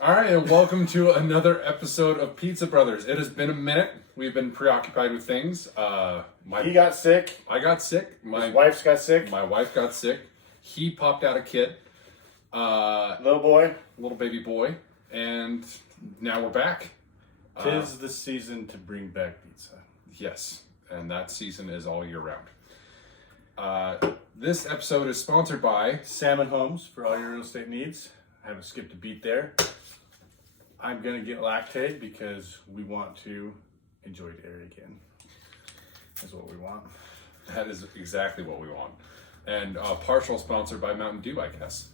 All right, and welcome to another episode of Pizza Brothers. It has been a minute. We've been preoccupied with things. He got sick. I got sick. His wife's got sick. My wife got sick. He popped out a kid, Little boy. little baby boy, and now we're back. Tis the season to bring back pizza. Yes, and that season is all year round. This episode is sponsored by Salmon Homes for all your real estate needs. I haven't skipped a beat there. I'm going to get Lactate because we want to enjoy dairy again. That's what we want. That is exactly what we want. And partial sponsored by Mountain Dew, I guess.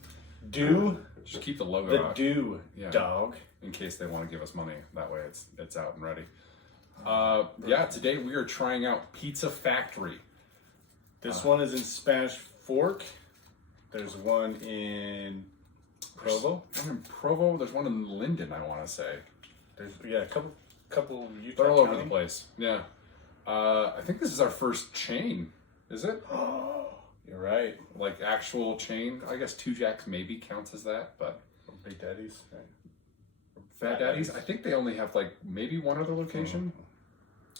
Dew. Just keep the logo The out. Dew Yeah. dog. In case they want to give us money. That way it's out and ready. Today we are trying out Pizza Factory. This one is in Spanish Fork. There's one in Provo. One in Provo, there's one in Linden, I want to say. There's a couple Utah. They're all over County. the place. Yeah. I think this is our first chain. Is it? You're right. Like actual chain. I guess Two Jacks maybe counts as that, but Big Daddy's. Right. Fat Daddy's, I think they only have like maybe one other location.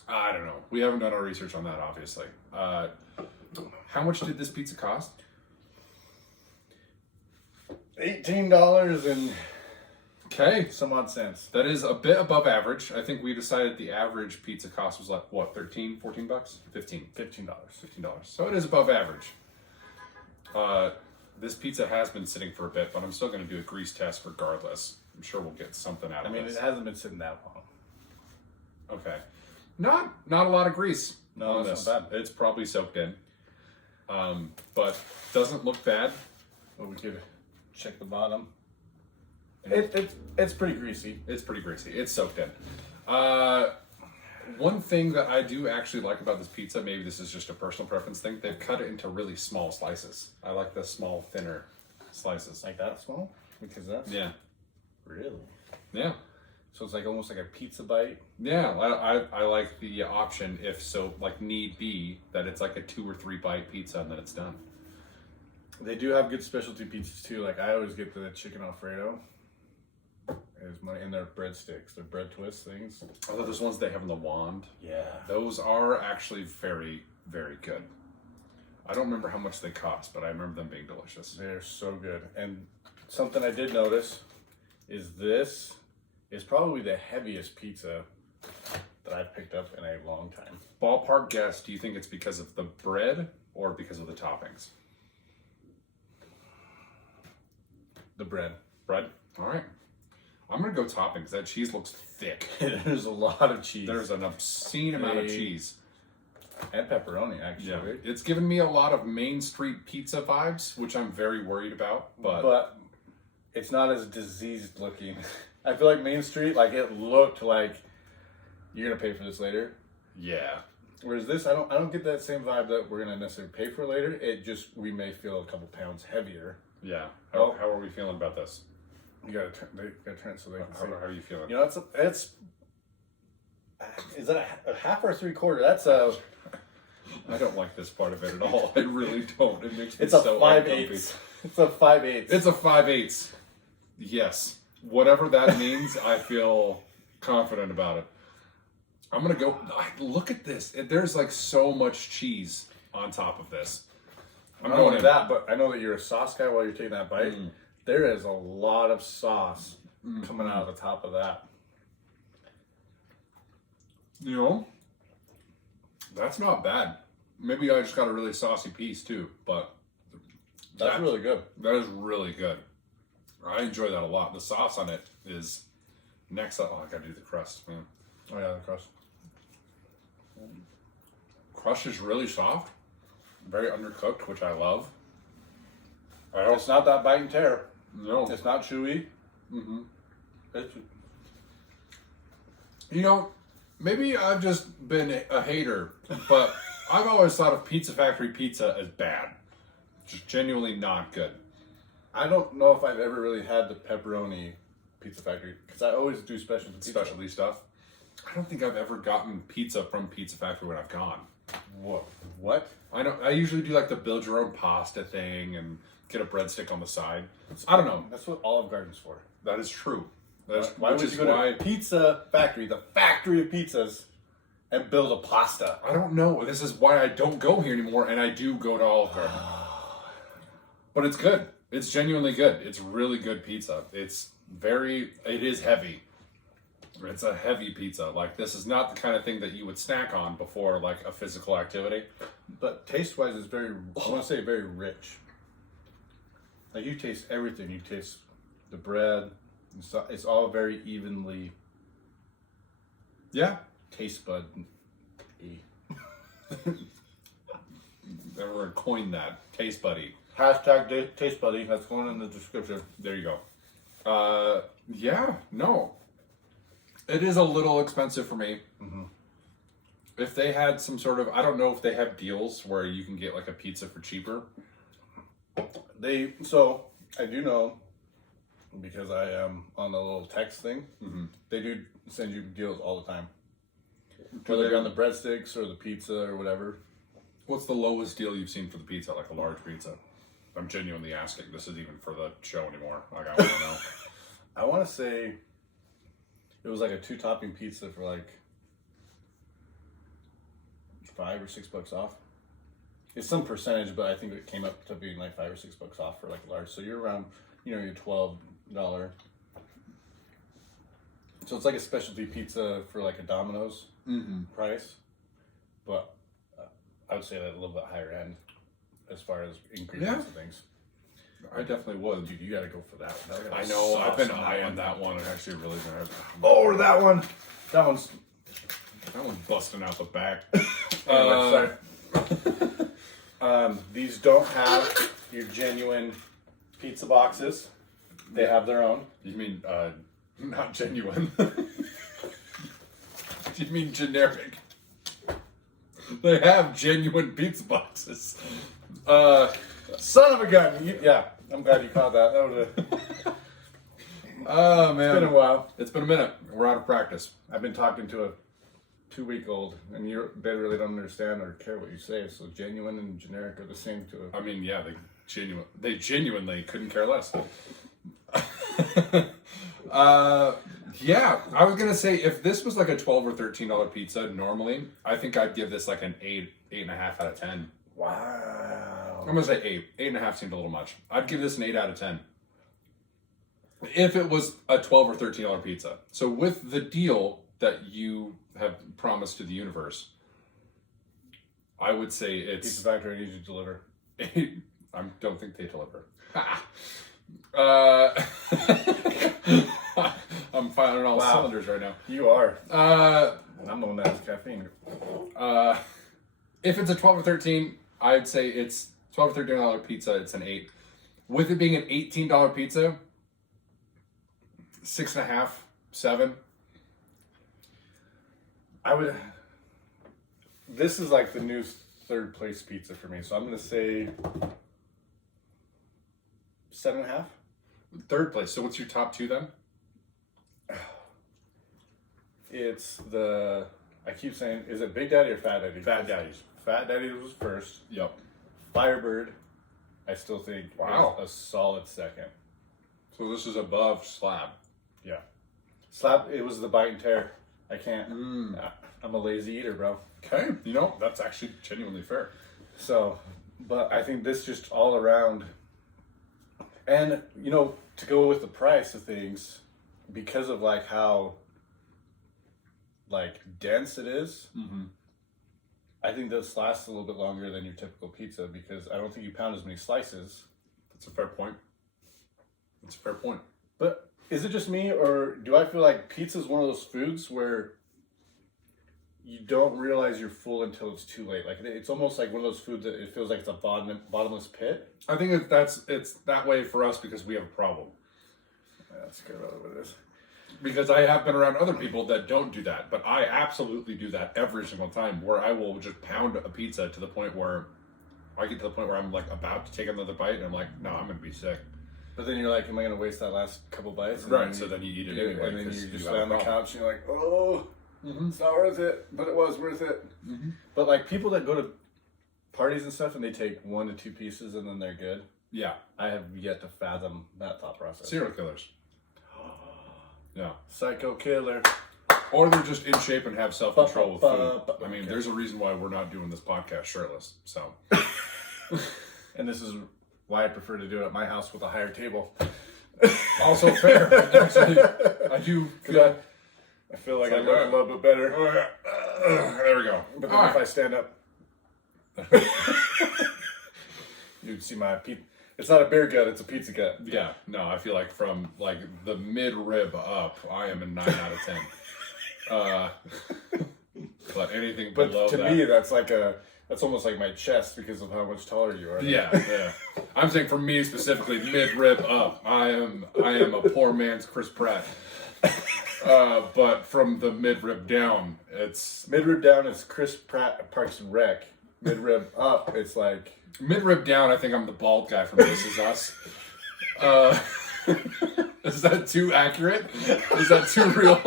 I don't know. We haven't done our research on that, obviously. How much did this pizza cost? $18 and Okay. some odd cents. That is a bit above average. I think we decided the average pizza cost was like, what, 13, 14 bucks? 15. $15. $15. So it is above average. This pizza has been sitting for a bit, but I'm still going to do a grease test regardless. I'm sure we'll get something out I of mean, this. it hasn't been sitting that long. Okay. Not a lot of grease No, on it's this. not bad. It's probably soaked in. But doesn't look bad. But we could check the bottom. It's pretty greasy. It's pretty greasy. It's soaked in. One thing that I do actually like about this pizza, maybe this is just a personal preference thing, they've cut it into really small slices. I like the small, thinner slices. Like that small? Because that's Yeah. really. Yeah. So it's like almost like a pizza bite. Yeah. I like the option, if so, like need be, that it's like a 2 or 3 bite pizza and then it's done. They do have good specialty pizzas too. Like I always get the chicken Alfredo. In their breadsticks, their bread twist things. Although those ones they have in the wand, Yeah. those are actually very, very good. I don't remember how much they cost, but I remember them being delicious. They're so good. And something I did notice is this is probably the heaviest pizza that I've picked up in a long time. Ballpark guess, do you think it's because of the bread or because of the toppings? The bread. Bread? All right. I'm going to go toppings. That cheese looks thick. There's a lot of cheese. There's an obscene amount of cheese. And pepperoni, actually. Yeah. It's given me a lot of Main Street pizza vibes, which I'm very worried about. But it's not as diseased looking. I feel like Main Street, like it looked like you're gonna pay for this later. yeah. Whereas this, I don't get that same vibe that we're gonna necessarily pay for later. It just, we may feel a couple pounds heavier. Yeah. How are we feeling about this? You gotta turn it so they can How see. are you feeling? You know, it's is that a half or a 3/4? That's a I don't like this part of it at all. I really don't. It makes me it's a so 5/8. uncomfy. It's a 5/8. It's a 5/8. Yes. Whatever that means, I feel confident about it. I'm going to go. Look at this. There's like so much cheese on top of this. I'm Not going only in. that, but I know that you're a sauce guy while you're taking that bite. There is a lot of sauce coming out of the top of that. You know, that's not bad. Maybe I just got a really saucy piece too, but That's really good. that is really good. I enjoy that a lot. The sauce on it is next up. Oh, I gotta do the crust, man. Oh yeah, the crust. Crust is really soft, very undercooked, which I love. It's not that bite and tear. No, It's not chewy. It's, you know, maybe I've just been a hater, but I've always thought of Pizza Factory pizza as bad, just genuinely not good. I don't know if I've ever really had the pepperoni Pizza Factory because I always do specialty pizza. Specialty stuff. I don't think I've ever gotten pizza from Pizza Factory when I've gone. Whoa. What? I know. I usually do like the build your own pasta thing and get a breadstick on the side. I don't know. That's what Olive Garden's for. That is true. Why would you go to a pizza factory, the factory of pizzas, and build a pasta? I don't know. This is why I don't go here anymore, and I do go to Olive Garden. But it's good. It's genuinely good. It's really good pizza. It is heavy. It's a heavy pizza. Like, this is not the kind of thing that you would snack on before, like, a physical activity. But taste-wise, it's very, I want to say very rich. Like, you taste everything. You taste the bread. It's all very evenly Yeah. taste bud. Everyone coined that. Taste buddy. Hashtag taste buddy. That's going in the description. There you go. Yeah, no. It is a little expensive for me. Mm-hmm. If they had some sort of, I don't know if they have deals where you can get like a pizza for cheaper. So I do know, because I am on a little text thing, they do send you deals all the time. Whether you're on the breadsticks or the pizza or whatever. What's the lowest deal you've seen for the pizza, like a large pizza? I'm genuinely asking. This isn't even for the show anymore. Like, I want to know. I want to say it was like a 2-topping pizza for like $5 or $6 off. It's some percentage, but I think it came up to being like $5 or $6 off for like large. So you're around, your $12. So it's like a specialty pizza for like a Domino's price, but I would say that a little bit higher end as far as ingredients and things. I definitely would. Dude, you gotta go for that one. I know. I've been eyeing that one. It actually really been. Oh, that one. That one's busting out the back. Anyway, sorry. These don't have your genuine pizza boxes. They have their own. You mean not genuine? You mean generic? They have genuine pizza boxes. Son of a gun! Yeah, I'm glad you caught that. That was Oh man, it's been a while. It's been a minute. We're out of practice. I've been talking to a 2-week-old, and they really don't understand or care what you say. So genuine and generic are the same to it. I mean, yeah, they genuinely couldn't care less. Yeah, I was gonna say if this was like a $12 or $13 pizza normally, I think I'd give this like an 8.5 out of 10. Wow. I'm gonna say 8. 8.5 seemed a little much. I'd give this an 8 out of 10. If it was a $12 or $13 pizza. So with the deal that you have promised to the universe, I would say it's Pizza Factory needs you to deliver. I don't think they deliver. I'm firing all cylinders right now. You are. I'm the one that has caffeine. If it's a 12 or 13, I'd say it's $12 or $13 pizza. It's an 8. With it being an $18 pizza, 6.5, 7. This is like the new third place pizza for me, so I'm gonna say 7.5. Third place. So what's your top 2 then? It's I keep saying, is it Big Daddy or Fat Daddy? Fat Daddy's. Fat Daddy was first. Yep. Firebird, I still think is a solid second. So this is above Slab. Yeah. Slab, it was the bite and tear. I can't. I'm a lazy eater, bro. Okay. That's actually genuinely fair. So, but I think this just all around. And, to go with the price of things, because of like how dense it is, I think this lasts a little bit longer than your typical pizza because I don't think you pound as many slices. That's a fair point. But is it just me, or do I feel like pizza is one of those foods where you don't realize you're full until it's too late? Like it's almost like one of those foods that it feels like it's a bottomless pit. I think it's that way for us because we have a problem. That's kind of what it is. Because I have been around other people that don't do that, but I absolutely do that every single time. Where I will just pound a pizza to the point where I get to the point where I'm like about to take another bite, and I'm like, no, I'm gonna be sick. But then you're like, am I gonna waste that last couple bites? And right. So then you eat it anyway, and then you just you lay on the couch, and you're like, oh. It's not worth it, but it was worth it. But like people that go to parties and stuff and they take 1 to 2 pieces and then they're good. Yeah. I have yet to fathom that thought process. Serial killers. Yeah. Psycho killer. Or they're just in shape and have self-control with food. I mean, there's a reason why we're not doing this podcast shirtless. So, And this is why I prefer to do it at my house with a higher table. also fair. Actually, I do feel. I feel like It's I like, look a little bit better. There we go. But then All if right. I stand up, you'd see my pizza. It's not a beer gut; it's a pizza gut. Yeah, no, I feel like from like the mid rib up, I am a 9 out of 10. But anything But below to that, me, that's almost like my chest because of how much taller you are. yeah. I'm saying for me specifically, mid rib up, I am a poor man's Chris Pratt. But from the mid rib down, it's Mid rib down is Chris Pratt Parks and Rec. Mid rib up, it's like mid rib down. I think I'm the bald guy from This Is Us. Is that too accurate? Is that too real?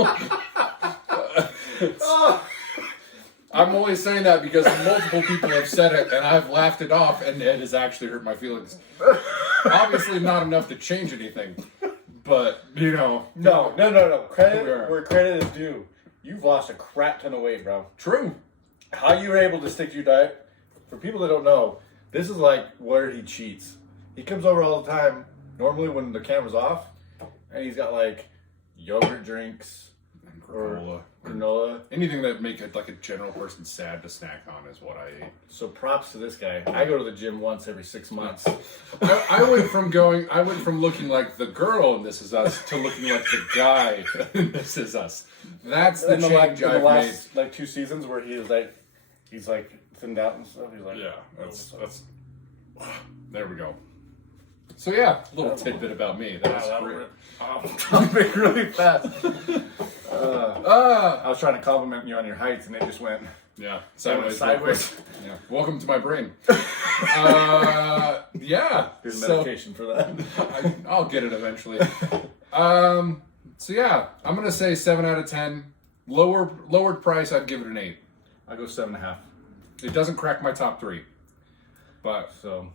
I'm only saying that because multiple people have said it and I've laughed it off and it has actually hurt my feelings. Obviously not enough to change anything, but you know. no. Credit We are. where credit is due. You've lost a crap ton of weight, bro. True. How you were able to stick to your diet? For people that don't know, this is like where he cheats. He comes over all the time, normally when the camera's off, and he's got like yogurt drinks or Granola. granola. Anything that make it like a general person sad to snack on is what I ate. So props to this guy. I go to the gym once every 6 months. I went from looking like the girl in This Is Us to looking like the guy in This Is Us. That's the In the, change in the I've made. last like 2 seasons where he's like thinned out and stuff. He's like, Yeah, that's there we go. So yeah, a little tidbit about me. That was great. Jumping really fast. I was trying to compliment you on your height, and it just went Yeah, sideways. Yeah, welcome to my brain. Yeah, There's so medication for that. I'll get it eventually. So yeah, I'm gonna say 7 out of 10. Lowered price, I'd give it an 8. I go 7.5. It doesn't crack my top 3, but So,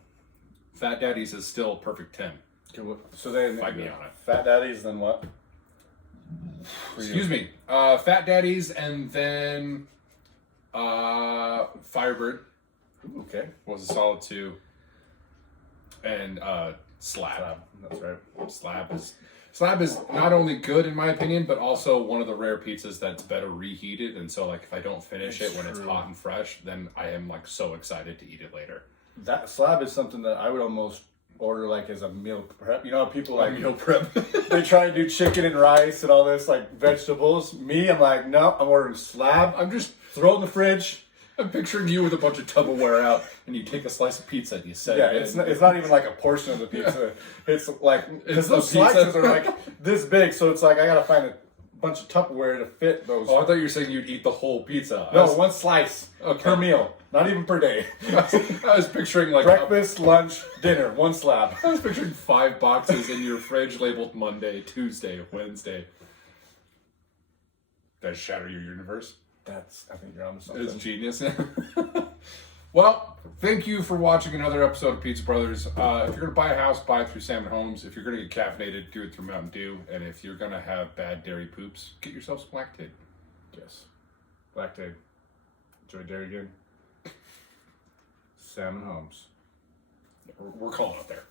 Fat Daddy's is still a perfect 10. so then Fight me on it. Fat Daddies, then what? For you. Excuse me. Fat Daddy's and then Firebird Okay. was a solid 2. And Slab. That's right. Slab is not only good in my opinion, but also one of the rare pizzas that's better reheated. And so like if I don't finish That's it when it's true. hot and fresh, then I am like so excited to eat it later. That slab is something that I would almost order like as a meal prep. You know how people like Meal prep. they try and do chicken and rice and all this like vegetables. Me, I'm like, no, I'm ordering slab. I'm Throw it in the fridge. picturing you with a bunch of Tupperware out, and you take a slice of pizza and you set Yeah, it in. it's not even like a portion of the pizza. It's like It's because the those slices pizza. are like this big, so it's like I gotta find a bunch of Tupperware to fit those. Oh, I thought you were saying you'd eat the whole pizza. No, one slice Okay. per meal, not even per day. I was picturing like Breakfast, lunch, dinner, one slab. I was picturing 5 boxes in your fridge labeled Monday, Tuesday, Wednesday. That shatter your universe. I think you're on to It's something. genius. Well, thank you for watching another episode of Pizza Brothers. If you're going to buy a house, buy it through Salmon Homes. If you're going to get caffeinated, do it through Mountain Dew. And if you're going to have bad dairy poops, get yourself some Lactaid. Yes. Black Day. Enjoy dairy again. Salmon Homes. We're calling it there.